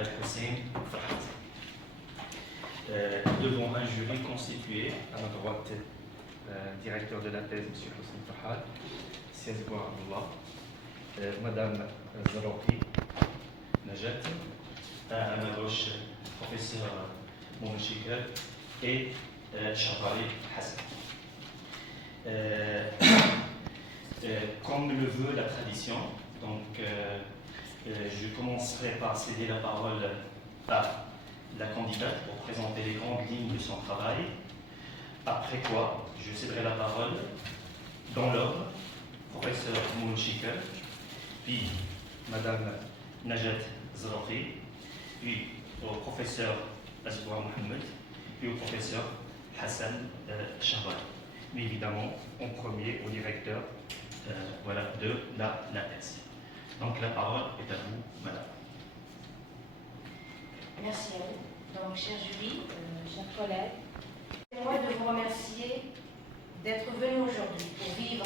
Hussein Farhat. Devant un jury constitué, à ma droite, directeur de la thèse, M. Hussein Farhat, Siazboua Abdullah, Madame Zarouki Najat, à ma gauche, professeur Mohamed Chikal et Charbali Hassan. Comme le veut la tradition, donc je commencerai par céder la parole à la candidate pour présenter les grandes lignes de son travail, après quoi je céderai la parole dans l'ordre, professeur Mohamed Chikal, puis Madame Najat Zarouki, puis au professeur Asboua Mohamed, puis au professeur Hassan Charbali. Mais évidemment, en premier au directeur de la thèse. Donc la parole est à vous, madame. Merci à vous. Donc, cher jury, chers collègues, c'est moi de vous remercier d'être venu aujourd'hui pour vivre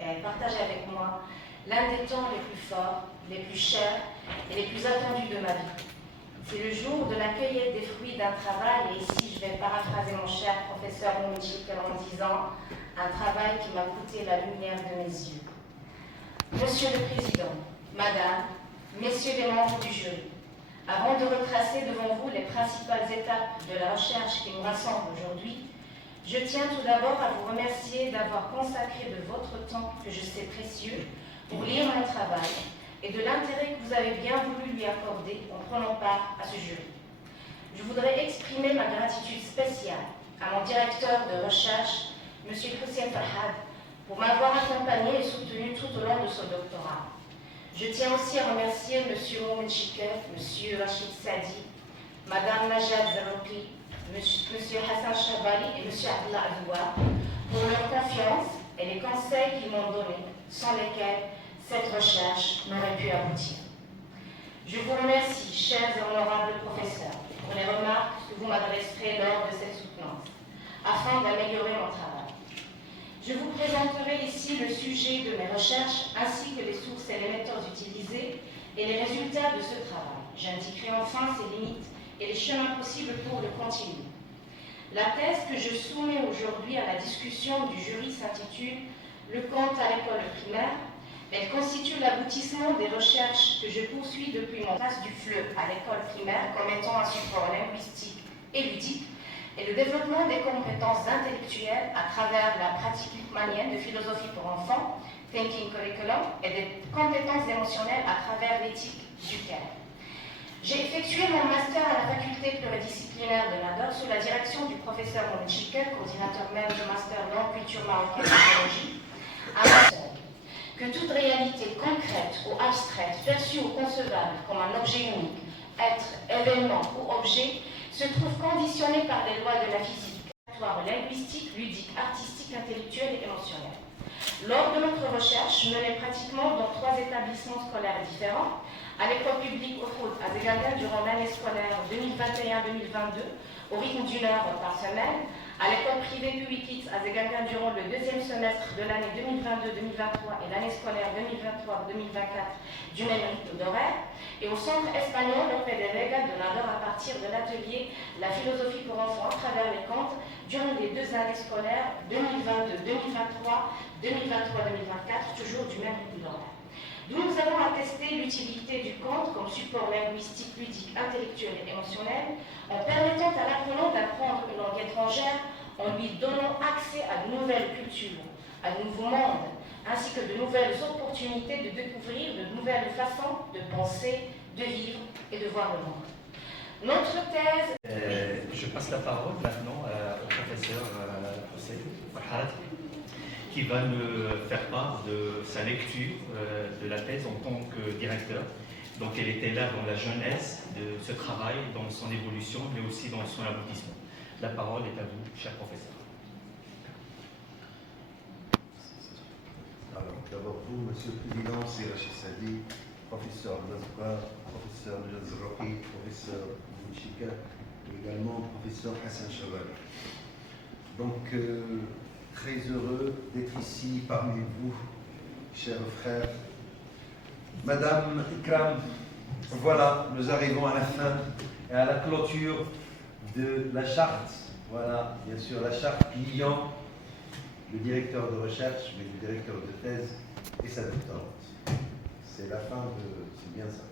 et partager avec moi l'un des temps les plus forts, les plus chers et les plus attendus de ma vie. C'est le jour de la cueillette des fruits d'un travail, et ici je vais paraphraser mon cher professeur Mohamed Chikal en disant un travail qui m'a coûté la lumière de mes yeux. Monsieur le Président, Madame, Messieurs les membres du jury, avant de retracer devant vous les principales étapes de la recherche qui nous rassemble aujourd'hui, je tiens tout d'abord à vous remercier d'avoir consacré de votre temps, que je sais précieux, pour lire mon travail et de l'intérêt que vous avez bien voulu lui accorder en prenant part à ce jury. Je voudrais exprimer ma gratitude spéciale à mon directeur de recherche, M. Hussein Farhat, pour m'avoir accompagné et soutenu tout au long de ce doctorat. Je tiens aussi à remercier M. Mohamed Chikal, M. Rachid Sadi, Mme Najat Zarouki, M. Hassan Charbali et M. Abdullah Adoua pour leur confiance et les conseils qu'ils m'ont donnés, sans lesquels cette recherche n'aurait pu aboutir. Je vous remercie, chers et honorables professeurs, pour les remarques que vous m'adresserez lors de cette soutenance, afin d'améliorer mon travail. Je vous présenterai ici le sujet de mes recherches, ainsi que les sources et les méthodes utilisées et les résultats de ce travail. J'indiquerai enfin ses limites et les chemins possibles pour le continuer. La thèse que je soumets aujourd'hui à la discussion du jury s'intitule « Le conte à l'école primaire ». Elle constitue l'aboutissement des recherches que je poursuis depuis mon classe du FLE à l'école primaire comme étant un support linguistique et ludique, et le développement des compétences intellectuelles à travers la pratique lippmannienne de philosophie pour enfants, Thinking Curriculum, et des compétences émotionnelles à travers l'éthique du Caire. J'ai effectué mon master à la faculté pluridisciplinaire de Nador sous la direction du professeur Mohamed Chikal, coordinateur même du master langue, culture marocaine et sociologie, à Marseille. Que toute réalité concrète ou abstraite, perçue ou concevable comme un objet unique, être, événement ou objet, se trouve conditionnée par les lois de la physique, linguistique, ludique, artistique, intellectuelle et émotionnelle. Lors de notre recherche, menée pratiquement dans 3 établissements scolaires différents, à l'école publique Ouhoud à Zegaga durant l'année scolaire 2021-2022, au rythme d'1 heure par semaine, à l'école privée Puy-Kids à Zegaga durant le 2e semestre de l'année 2022-2023 et l'année scolaire 2023-2024 du même rythme d'horaire, et au centre espagnol Lope de Vega de Nador à partir de l'atelier La philosophie pour enfants à travers les contes durant les 2 années scolaires 2022-2023, 2023-2024, toujours du même rythme d'horaire. D'où nous avons attesté l'utilité du conte comme support linguistique, ludique, intellectuel et émotionnel, en permettant à l'apprenant d'apprendre une langue étrangère, en lui donnant accès à de nouvelles cultures, à de nouveaux mondes, ainsi que de nouvelles opportunités de découvrir de nouvelles façons de penser, de vivre et de voir le monde. Notre thèse... Je passe la parole maintenant au professeur Hussein Farhat, qui va me faire part de sa lecture de la thèse en tant que directeur. Donc elle était là dans la jeunesse de ce travail, dans son évolution, mais aussi dans son aboutissement. La parole est à vous, cher professeur. Alors, d'abord vous, Monsieur le Président, c'est Rachid Sadi, professeur Nazba, professeur Zarouki, professeur Chikal, et également professeur Hassan Charbali. Donc, très heureux d'être ici parmi vous, chers frères. Madame Ikram Voilà, nous arrivons à la fin et à la clôture de la charte. Voilà, bien sûr, la charte liant le directeur de recherche, mais le directeur de thèse et sa doctorante. C'est la fin de... c'est bien ça.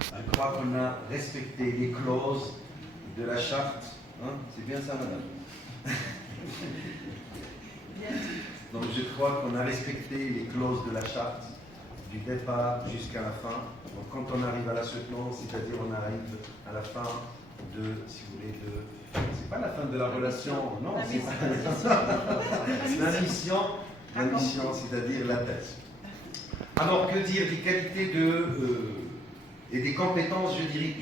Je crois qu'on a respecté les clauses de la charte. Hein, c'est bien ça, madame? Donc je crois qu'on a respecté les clauses de la charte, du départ jusqu'à la fin. Donc quand on arrive à la soutenance, c'est-à-dire on arrive à la fin de, si vous voulez, c'est pas la fin de la relation, non, c'est pas la mission, c'est-à-dire la thèse. Alors que dire des qualités et des compétences, je dirais